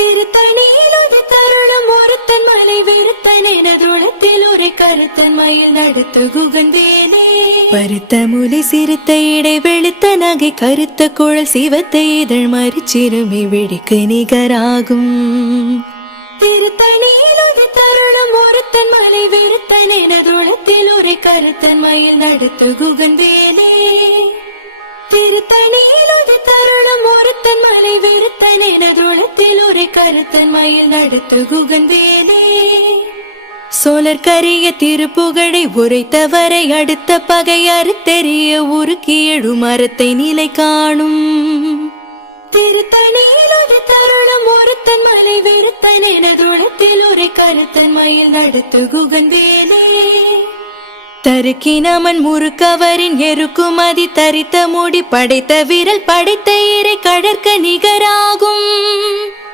திருத்தணியில் ஒரு தருணம் ஒருத்தன் மலை வெறுத்தன் எனதுளத்தில் ஒரு கருத்தன் மயில் நடத்து குகந்தேனே. பருத்த முலை சிறுத்த இடை வெளுத்த நகை கருத்த குழல் சிவத்த இதழ் மறிச்சிறுமி வெடிக்கு நிகராகும். திருத்தணியில் ஒரு தருணம் ஒருத்தன் மலை வெறுத்தன் எனதுளத்தில் ஒரு கருத்தன் மயில் நடத்து குகந்தேனே. திருத்தணியில் ஒரு தருணம் ஒருத்தன் மலை வெறுத்தன் எனதுளத்தில் ஒரு கருத்தன் மயில் நடத்து குகந்தேனே. சோழர் கரிய திருப்புகழை உரைத்தவரை அடுத்த பகை அறுத்தெறிய உருக்கி எழு மரத்தை நிலை காணும். திருத்தணியில் ஒரு தருணம் ஒருத்தன் மலை வெறுத்தன் எனதுளத்தில் ஒரு கருத்தன் மயில் நடத்து குகந்தேனே. தருக்கினமன் முறுக்கவரின் எருக்குமதி தரித்த முடி படைத்த விரல் படைத்த இறை கடற்க நிகராகும்.